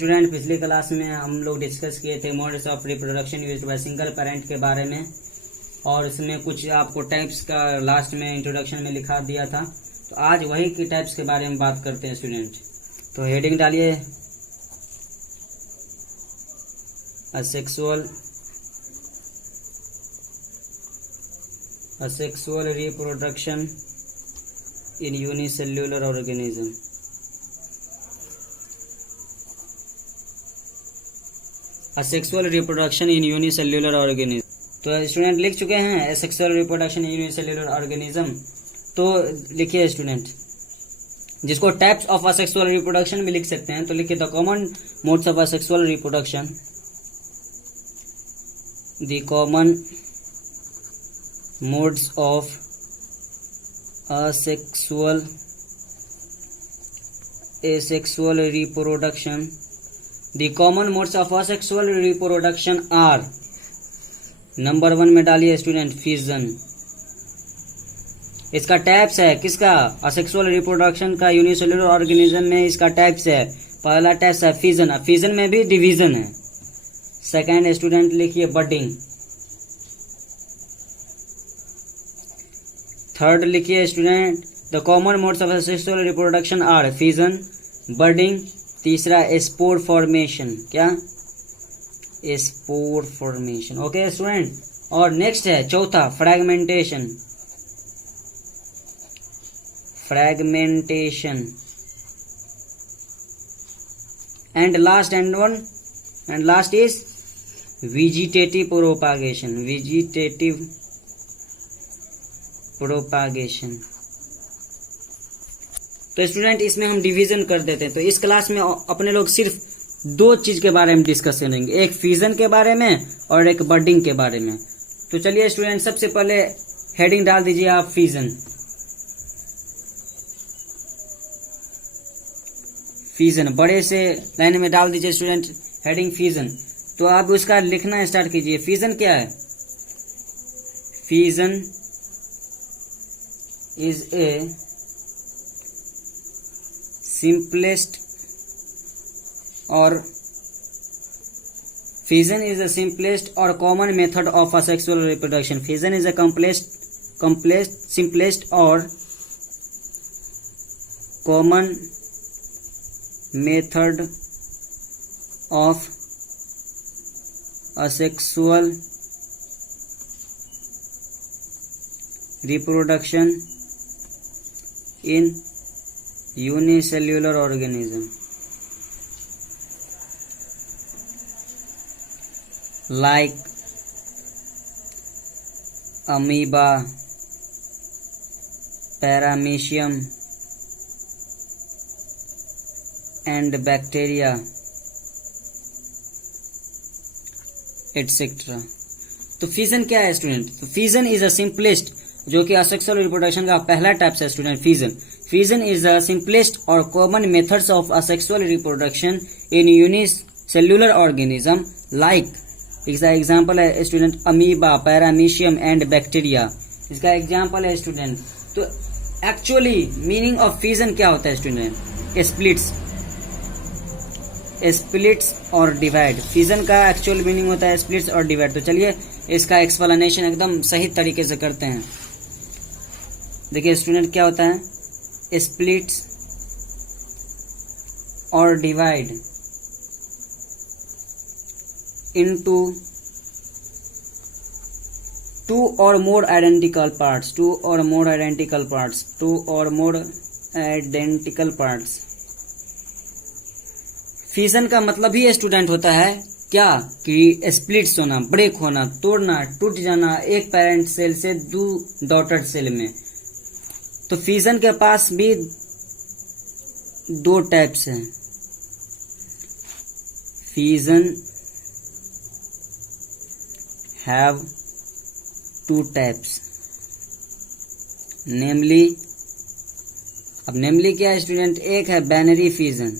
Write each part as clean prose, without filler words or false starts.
Student, पिछली class में हम लोग डिस्कस किए थे modes of reproduction used by single parent के बारे में, और इसमें कुछ आपको टाइप्स का लास्ट में इंट्रोडक्शन में लिखा दिया था। तो आज वही के टाइप्स के बारे में बात करते हैं स्टूडेंट। तो हेडिंग डालिए, asexual reproduction in unicellular organism. Asexual reproduction in unicellular organism. तो स्टूडेंट लिख चुके हैं asexual reproduction in unicellular organism. तो लिखिए स्टूडेंट, जिसको टाइप्स ऑफ असेक्सुअल रिप्रोडक्शन भी लिख सकते हैं। तो लिखिए the common modes of asexual reproduction, the common modes of asexual reproduction. The common modes of asexual reproduction are, number 1 में डालिए स्टूडेंट फिजन। इसका टाइप्स है किसका? असेक्सुअल रिप्रोडक्शन का यूनिसेल्युलर ऑर्गेनिज्म में इसका टाइप्स है। पहला टाइप्स है फिजन। फिजन में भी डिवीजन है। सेकेंड स्टूडेंट लिखिए बडिंग। थर्ड लिखिए student the common modes of asexual reproduction are fission, budding. तीसरा स्पोर फॉर्मेशन। क्या? Spore formation. Okay student. और नेक्स्ट है चौथा fragmentation. And last is vegetative propagation. तो स्टूडेंट इसमें हम डिवीजन कर देते हैं। तो इस क्लास में अपने लोग सिर्फ दो चीज के बारे में डिस्कस करेंगे, एक फिजन के बारे में और एक बडिंग के बारे में। तो चलिए स्टूडेंट, सबसे पहले हेडिंग डाल दीजिए आप फिजन बड़े से लाइन में डाल दीजिए स्टूडेंट हेडिंग फिजन। तो आप उसका लिखना स्टार्ट कीजिए। फिजन क्या है? Fission is a simplest or common method of asexual reproduction. Fission is a simplest or common method of asexual reproduction in unicellular organism like amoeba, paramecium and bacteria etc. तो fission क्या है student? तो fission is a simplest, जो कि asexual reproduction का पहला type है student fission is the simplest और common methods of asexual reproduction in unicellular organism like. इसका एग्जांपल है student amoeba, paramecium and bacteria. इसका एग्जांपल है स्टूडेंट। तो एक्चुअली मीनिंग ऑफ फिजन क्या होता है स्टूडेंट? स्प्लिट्स और डिवाइड। फिजन का एक्चुअल मीनिंग होता है स्प्लिट्स और डिवाइड। तो चलिए इसका एक्सप्लेनेशन एकदम सही तरीके से करते हैं। देखिए स्टूडेंट, क्या होता है स्प्लिट्स और डिवाइड इनटू टू और मोर आइडेंटिकल पार्ट्स। फिजन का मतलब ही स्टूडेंट होता है क्या? कि स्प्लिट्स होना, ब्रेक होना, तोड़ना, टूट जाना एक पेरेंट सेल से डॉटर सेल में। तो फिजन के पास भी दो टाइप्स हैं। फिजन हैव टू टाइप्स, नेमली। अब नेमली क्या है स्टूडेंट? एक है बाइनरी फिजन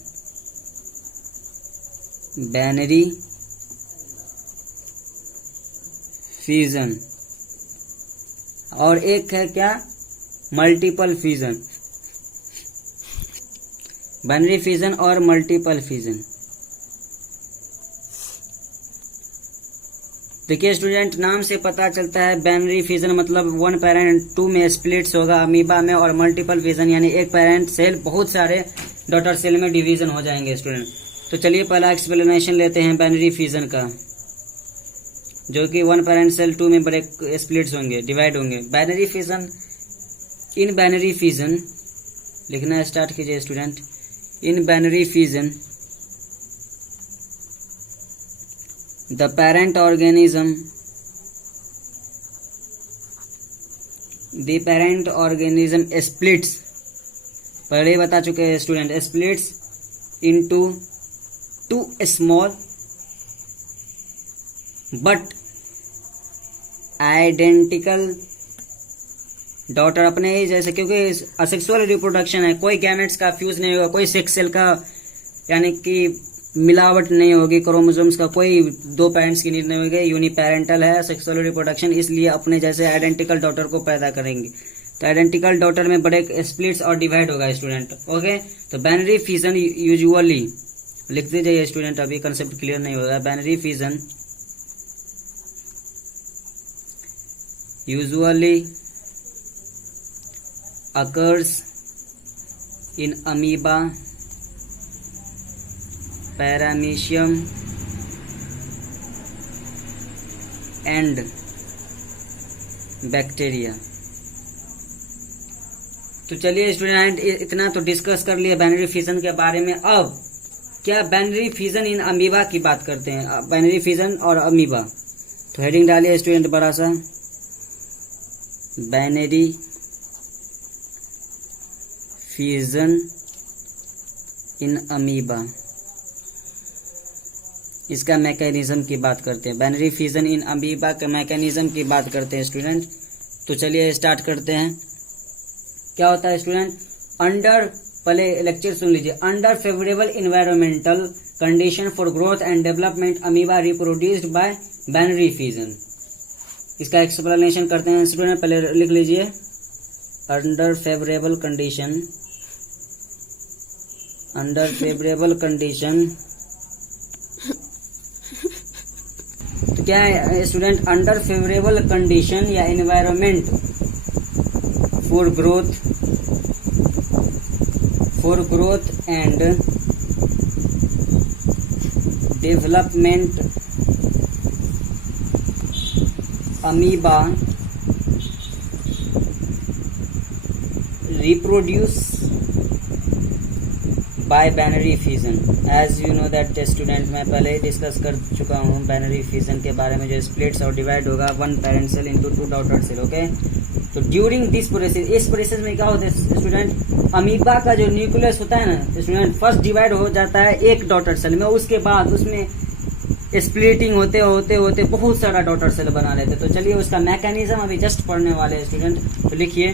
और एक है क्या? Multiple fission. बाइनरी फिजन और मल्टीपल फिजन। देखिए स्टूडेंट, नाम से पता चलता है बाइनरी फिजन मतलब वन पेरेंट टू में स्प्लिट्स होगा अमीबा में, और मल्टीपल फिजन यानी एक पेरेंट सेल बहुत सारे डॉटर सेल में डिवीजन हो जाएंगे स्टूडेंट। तो चलिए पहला एक्सप्लेनेशन लेते हैं बाइनरी फिजन का, जो कि वन पेरेंट सेल टू में ब्रेक स्प्लिट्स होंगे, डिवाइड होंगे। Binary fission, in binary fission लिखना स्टार्ट कीजिए student. In binary fission the parent organism splits, पहले ही बता चुके हैं student, splits into two small but identical daughter अपने ही जैसे, क्योंकि असेक्सुअल रिप्रोडक्शन है, कोई गैमेट्स का फ्यूज नहीं होगा, कोई सेक्स सेल का यानी कि मिलावट नहीं होगी, क्रोमोसोम्स का कोई दो पेरेंट्स की नीड नहीं होगी, यूनिपेरेंटल है सेक्सुअल रिप्रोडक्शन, इसलिए अपने जैसे आइडेंटिकल डॉटर को पैदा करेंगे। तो आइडेंटिकल डॉटर में बड़े स्प्लिट्स और डिवाइड होगा स्टूडेंट। ओके, तो बाइनरी फिजन यूजुअली लिख दीजिए स्टूडेंट, अभी कंसेप्ट क्लियर नहीं होगा। Binary fission usually occurs in amoeba, paramecium and bacteria. तो चलिए स्टूडेंट, इतना तो डिस्कस कर लिया बाइनरी फिजन के बारे में। अब क्या बाइनरी फिजन इन अमीबा की बात करते हैं, बाइनरी फिजन और अमीबा। तो हेडिंग डालिए स्टूडेंट बड़ा सा, बाइनरी फिजन इन अमीबा, इसका मैकेनिज्म की बात करते हैं। बाइनरी फिजन इन अमीबा के मैकेनिज्म की बात करते हैं स्टूडेंट। तो चलिए स्टार्ट करते हैं। क्या होता है स्टूडेंट, अंडर, पहले लेक्चर सुन लीजिए। Under favourable environmental condition for growth and development amoeba reproduced bye binary fission. इसका एक्सप्लेनेशन करते हैं स्टूडेंट, पहले लिख लीजिए। Under favourable condition, under favourable condition, तो क्या है स्टूडेंट, अंडर फेवरेबल कंडीशन या environment for growth and development amoeba reproduce by binary fission। as you know that student, मैं पहले ही डिस्कस कर चुका हूँ बाइनरी फिजन के बारे में, जो स्प्लिट्स और डिवाइड होगा one parent cell into two daughter cell. Okay, तो ड्यूरिंग दिस प्रोसेस, इस प्रोसेस में क्या होता है स्टूडेंट, अमीबा का जो न्यूक्लियस होता है ना स्टूडेंट, फर्स्ट डिवाइड हो जाता है एक डॉटर सेल में, उसके बाद उसमें स्प्लिटिंग होते होते होते बहुत सारा डॉटर सेल बना लेते। तो चलिए उसका मैकेनिज्म अभी जस्ट पढ़ने वाले हैं स्टूडेंट। तो लिखिए,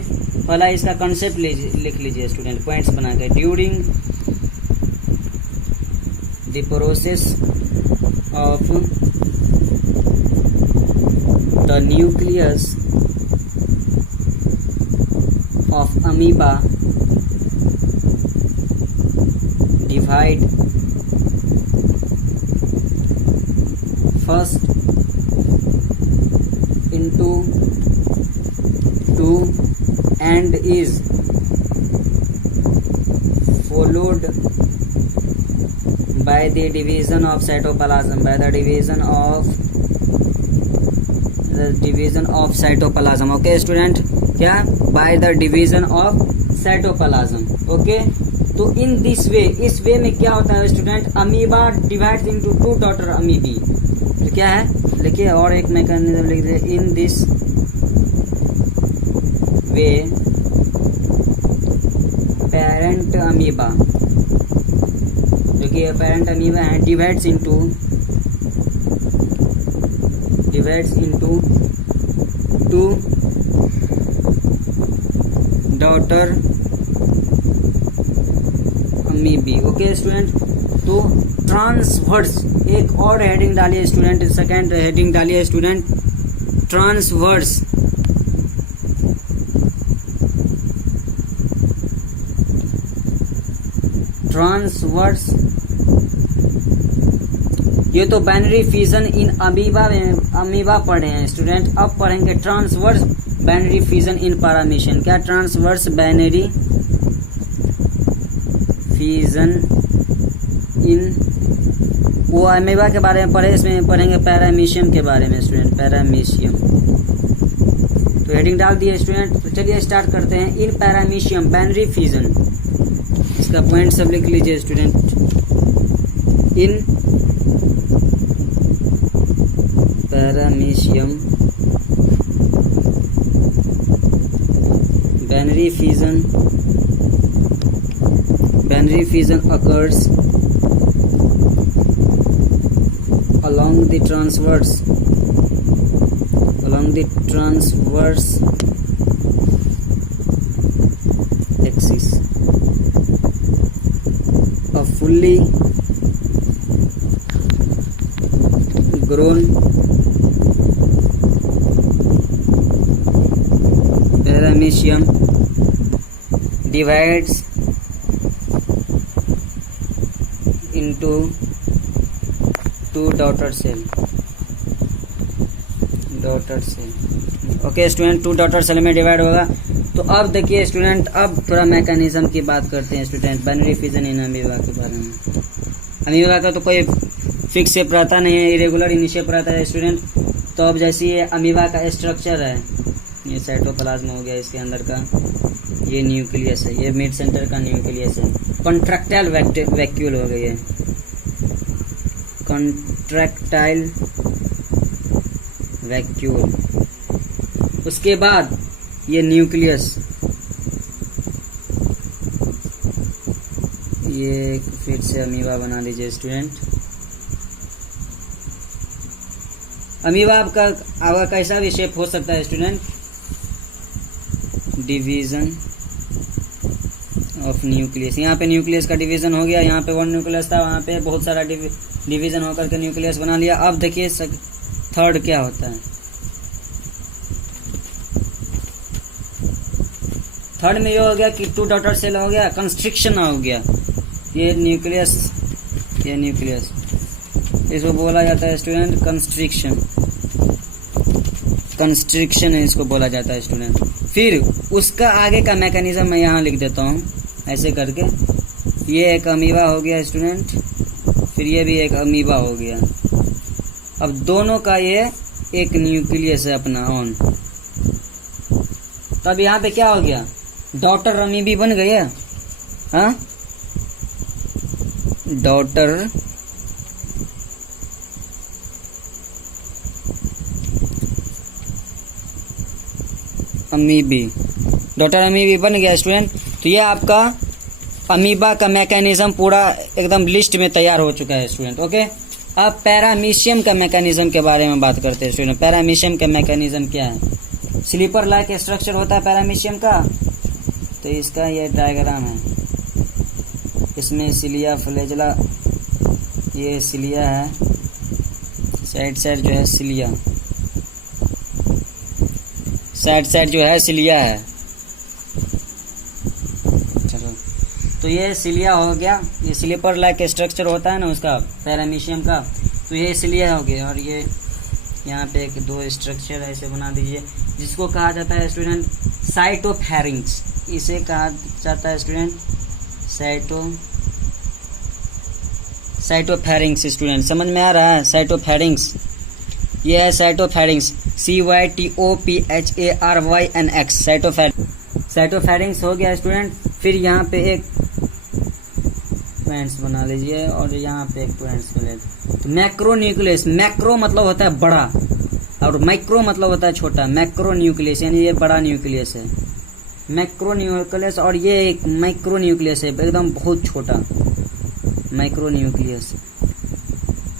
पहला इसका कंसेप्ट लिख लीजिए स्टूडेंट, पॉइंट्स बना के। During the process of the nucleus of amoeba divide first into two and is followed by the division of cytoplasm, by the division of cytoplasm। okay student, क्या, by the division of cytoplasm। okay, तो इन this वे, इस वे में क्या होता है student, amoeba divides into two daughter amoebae. तो क्या है लिखिए, और एक मैकेनिज्म लिख दीजिए। In this way parent amoeba, जो कि पेरेंट अमीबा है, divides into two daughter amoebae. Okay student, तो ट्रांसवर्स, एक और हेडिंग डालिए स्टूडेंट, सेकंड हेडिंग डालिए स्टूडेंट, ट्रांसवर्स। ये तो बाइनरी फिजन इन अमीबा पढ़े हैं स्टूडेंट। अब पढ़ेंगे ट्रांसवर्स बाइनरी फिजन इन पैरामीशियम। क्या ट्रांसवर्स बाइनरी फिजन इन, वो अमीबा के बारे में पढ़े, इसमें पढ़ेंगे पैरामीशियम के बारे में स्टूडेंट, पैरामीशियम। तो हेडिंग डाल दिए स्टूडेंट। तो चलिए स्टार्ट करते हैं। इन पैरामीशियम बाइनरी फिजन, इसका पॉइंट सब लिख लीजिए student. In paramecium binary fission occurs along the transverse axis. A fully grown paramecium divides into two daughter cell. Okay student, two daughter cell में डिवाइड होगा। तो अब देखिए स्टूडेंट, अब थोड़ा मैकेनिज्म की बात करते हैं student, binary fission in amoeba के बारे में। अमीबा का तो कोई फिक्स शेप रहता नहीं है, इरेगुलर इन शेप रहता है स्टूडेंट। तो अब जैसे ये अमीबा का स्ट्रक्चर है, ये साइटोप्लाज्म हो गया, इसके अंदर का ये न्यूक्लियस है, ये मिड सेंटर का न्यूक्लियस है। कॉन्ट्रैक्टाइल वैक्यूल हो गई है, कॉन्ट्रैक्टाइल वैक्यूल। उसके बाद ये न्यूक्लियस, ये फिर से अमीबा बना लीजिए स्टूडेंट। अमीबा आपका कैसा भी शेप हो सकता है स्टूडेंट। डिवीजन ऑफ न्यूक्लियस, यहाँ पे न्यूक्लियस का डिवीजन हो गया, यहाँ पे वन न्यूक्लियस था, वहाँ पे बहुत सारा डिवीजन होकर के न्यूक्लियस बना लिया। अब देखिए थर्ड क्या होता है। थर्ड में ये हो गया कि टू डॉटर सेल हो गया, कंस्ट्रिक्शन हो गया। ये न्यूक्लियस इसको बोला जाता है स्टूडेंट कंस्ट्रिक्शन है, इसको बोला जाता है स्टूडेंट। फिर उसका आगे का मैकेनिज्म मैं यहाँ लिख देता हूँ ऐसे करके। ये एक अमीबा हो गया स्टूडेंट, फिर ये भी एक अमीबा हो गया। अब दोनों का ये एक न्यूक्लियस है अपना ऑन। तब यहाँ पे क्या हो गया, डॉटर अमीबी बन गई है। हाँ, डॉटर अमीबी बन गया स्टूडेंट। तो ये आपका अमीबा का मैकेनिज्म पूरा एकदम लिस्ट में तैयार हो चुका है स्टूडेंट। ओके, अब पैरामीशियम का मैकेनिज्म के बारे में बात करते हैं स्टूडेंट। पैरामीशियम का मैकेनिज्म क्या है। स्लीपर लाइक स्ट्रक्चर होता है पैरामीशियम का। तो इसका ये डायग्राम है, इसमें सिलिया फ्लैजेला, ये सिलिया है, साइड जो है सिलिया, साइड जो है सिलिया है। चलो, तो ये सिलिया हो गया, ये स्लीपर लाइक स्ट्रक्चर होता है ना उसका पैरामीशियम का। तो ये सिलिया हो गया, और ये यहाँ पे एक दो स्ट्रक्चर ऐसे बना दीजिए, जिसको कहा जाता है स्टूडेंट साइटोफैरिंक्स। इसे कहा जाता है स्टूडेंट साइटोफैरिंक्स। स्टूडेंट समझ में आ रहा है, साइटोफैरिंक्स। ये है साइटोफैरिंक्स, CYTOPHARYNX, साइटोफैरिंक्स हो गया स्टूडेंट। फिर यहाँ पे एक पॉइंट्स बना लीजिए, और यहाँ पे एक पॉइंट्स बना लीजिए। तो मैक्रो न्यूक्लियस, मैक्रो मतलब होता है बड़ा, और माइक्रो मतलब होता है छोटा। मैक्रो न्यूक्लियस यानी ये बड़ा न्यूक्लियस है, मैक्रो न्यूक्लियस। और ये एक माइक्रो न्यूक्लियस है, एकदम बहुत छोटा micro nucleus.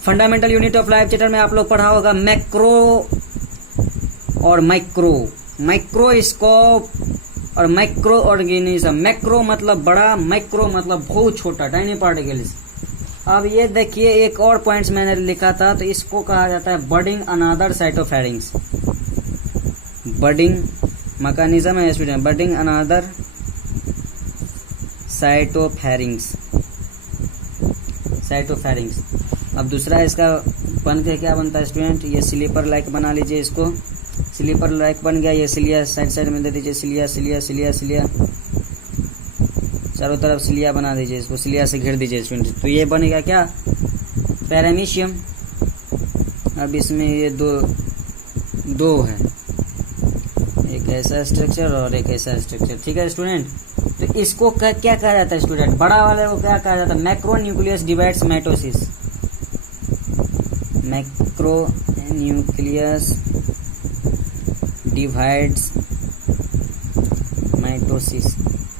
Fundamental unit of life chapter में आप लोग पढ़ा होगा मैक्रो और माइक्रोस्कोप और माइक्रो ऑर्गेनिज्म। मैक्रो मतलब बड़ा, माइक्रो मतलब बहुत छोटा, टाइनी पार्टिकल्स। अब ये देखिए एक और पॉइंट्स मैंने लिखा था, तो इसको कहा जाता है बडिंग अनादर साइटोफैरिंक्स। बडिंग मैकेनिज्म है स्टूडेंट, बडिंग अनादर साइटोफैरिंक्स। अब दूसरा इसका बन के क्या बनता है स्टूडेंट, ये स्लीपर लाइक बना लीजिए इसको, स्लीपर लाइक बन गया। ये सिलिया साइड साइड में दे दीजिए, सिलिया सिलिया सिलिया सिलिया, चारों तरफ सिलिया बना दीजिए इसको, सिलिया से घेर दीजिए स्टूडेंट। तो ये बनेगा क्या, पैरामीशियम। अब इसमें ये दो है, एक ऐसा स्ट्रक्चर और एक ऐसा स्ट्रक्चर, ठीक है स्टूडेंट। तो इसको क्या कहा जाता है स्टूडेंट, बड़ा वाले को क्या कहा जाता है, macronucleus divides mitosis, macronucleus divides mitosis.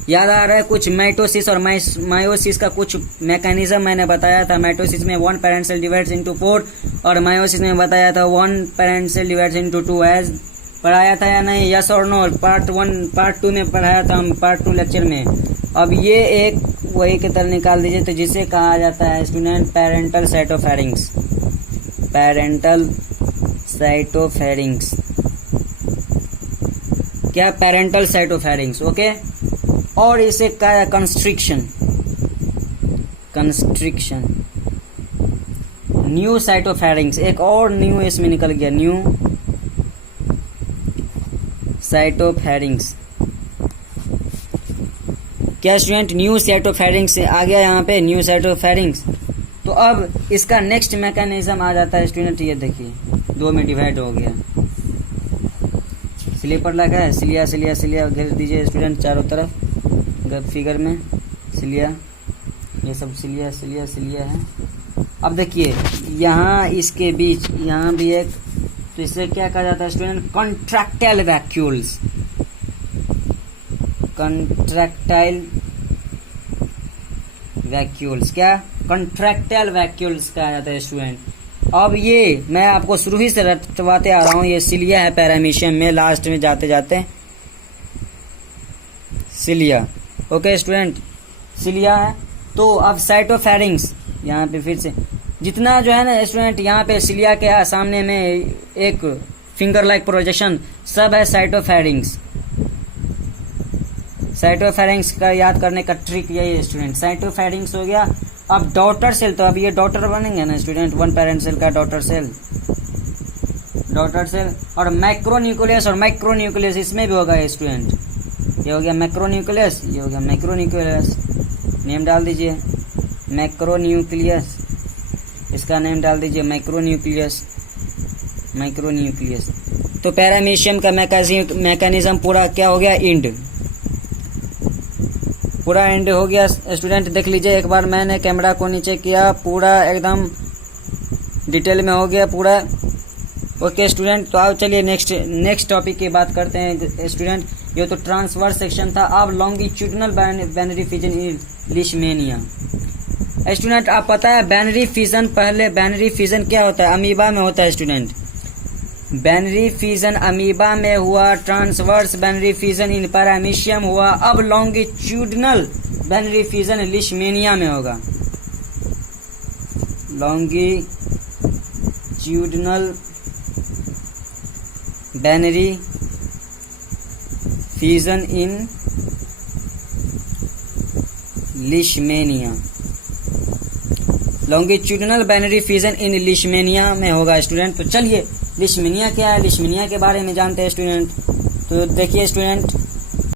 याद आ रहा है कुछ माइटोसिस और मायोसिस का कुछ मैकेनिज्म मैंने बताया था। माइटोसिस में 1 पेरेंट सेल डिवाइड्स इनटू 4 और मायोसिस में बताया था 1 parent cell divides into 2। As पढ़ाया था या नहीं, यस और नो, पार्ट 1 पार्ट 2 में पढ़ाया था हम, पार्ट 2 लेक्चर में। अब ये एक वही की तरह निकाल दीजिए, तो जिसे कहा जाता है स्टूडेंट पैरेंटल साइटोफेरिंग्स, पैरेंटल साइटोफेरिंग्स, क्या, पैरेंटल साइटोफेरिंग्स, ओके। और इसे क्या है, कंस्ट्रिक्शन, कंस्ट्रिक्शन, न्यू साइटोफेरिंग्स, एक और न्यू इसमें निकल गया, न्यू साइटोफेरिंग्स, क्या स्टूडेंट, न्यू साइटोफेरिंग्स आ गया यहाँ पे, न्यू साइटोफेरिंग्स। तो अब इसका नेक्स्ट मैकेनिज्म आ जाता है स्टूडेंट, ये देखिए 2 में डिवाइड हो गया, स्लीपर लगा है, सिलिया सिलिया सिलिया घेर दीजिए स्टूडेंट चारों तरफ, फिगर में सिलिया, ये सब सिलिया सिलिया सिलिया है। अब देखिए यहाँ इसके बीच यहाँ भी एक, तो इसे क्या कहा जाता है student, contractile vacuoles, contractile vacuoles, क्या, कॉन्ट्रैक्टाइल वैक्यूल्स कहा जाता है स्टूडेंट। अब ये मैं आपको शुरू ही से रटवाते आ रहा हूँ, ये सिलिया है पैरामीशियम में, लास्ट में जाते जाते सिलिया, ओके स्टूडेंट, सिलिया है। तो अब साइटोफेरिंग्स, यहाँ पे फिर से जितना जो है ना स्टूडेंट, यहाँ पे सिलिया के सामने में एक फिंगर लाइक प्रोजेक्शन, सब है साइटोफेरिंग्स। साइटोफेरिंग्स का याद करने का ट्रिक यही है स्टूडेंट, साइटोफेरिंग्स हो गया। अब डॉटर सेल, तो अब ये डॉटर बनेंगे ना स्टूडेंट, 1 पेरेंट सेल का डॉटर सेल, डॉटर सेल, और मैक्रोन्यूक्लियस, और माइक्रोन्यूक्लियस इसमें भी होगा स्टूडेंट, ये हो गया मैक्रोन्यूक्लियस, ये हो गया माइक्रोन्यूक्लियस, नेम डाल दीजिए मैक्रोन्यूक्लियस, इसका नेम डाल दीजिए माइक्रोन्यूक्लियस, माइक्रोन्यूक्लियस। तो पैरामीशियम का मैकेनिज्म पूरा क्या हो गया, इंड, पूरा एंड हो गया स्टूडेंट। देख लीजिए एक बार, मैंने कैमरा को नीचे किया, पूरा एकदम डिटेल में हो गया पूरा, ओके स्टूडेंट। तो आओ चलिए नेक्स्ट टॉपिक की बात करते हैं स्टूडेंट। ये तो ट्रांसवर्स सेक्शन था, अब लॉन्गिट्यूडिनल बाइनरी फिजन इन लीशमैनिया। स्टूडेंट आप पता है बाइनरी फिजन, पहले बाइनरी फिजन क्या होता है, अमीबा में होता है स्टूडेंट, बाइनरी फिजन अमीबा में हुआ, ट्रांसवर्स बाइनरी फिजन इन पैरामीशियम हुआ, अब लॉन्गिट्यूडिनल बाइनरी फिजन लीशमैनिया में होगा, लॉन्गिट्यूडिनल बाइनरी फिजन इन लीशमैनिया, लॉन्गिट्यूडिनल बाइनरी फिजन इन लीशमैनिया में होगा स्टूडेंट। तो चलिए लीशमैनिया क्या है, लीशमैनिया के बारे में जानते हैं स्टूडेंट। तो देखिए स्टूडेंट,